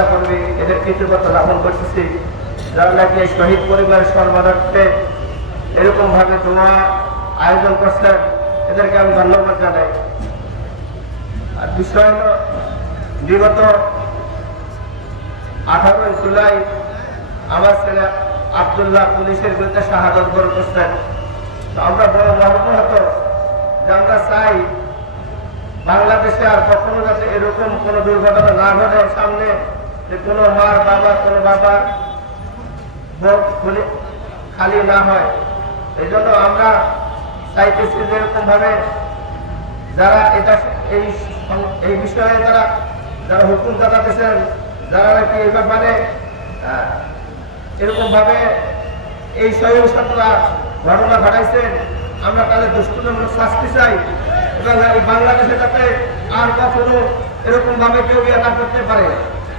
নেতা কর্মী এদের কৃতজ্ঞতা জ্ঞাপন করতেছি, যারা নাকি এই শহীদ পরিবারের সর্বার্থে এরকম ভাবে দোয়া আয়োজন করছেন, এদেরকে আমি ধন্যবাদ জানাই। আর বিষয় হল, বিগত 18 জুলাই আমার ছেলে আব্দুল্লাহ পুলিশের বিরুদ্ধে শাহাদত বরণ করছেন। তো আমরা বড় মর্মাহত যে আমরা চাই বাংলাদেশে আর কখনো যাতে এরকম কোনো দুর্ঘটনা না ঘটে, সামনে যে কোনো মার বাবা কোনো বাবার বুক খালি না হয়। এই জন্য আমরা চাইতেছি যে এরকম ভাবে যারা এটা এই বিষয়ে যারা হুকুম জানাতেছেন, যারা নাকি এই ব্যাপারে এরকম ভাবে এই সহিংসতা ঘটনা ঘটাইছেন, আমরা তাদের দুষ্টমূলক শাস্তি চাই এবং এই বাংলাদেশে যাতে আর কখনো এরকম ভাবে কেউ ইয়ে না করতে পারে।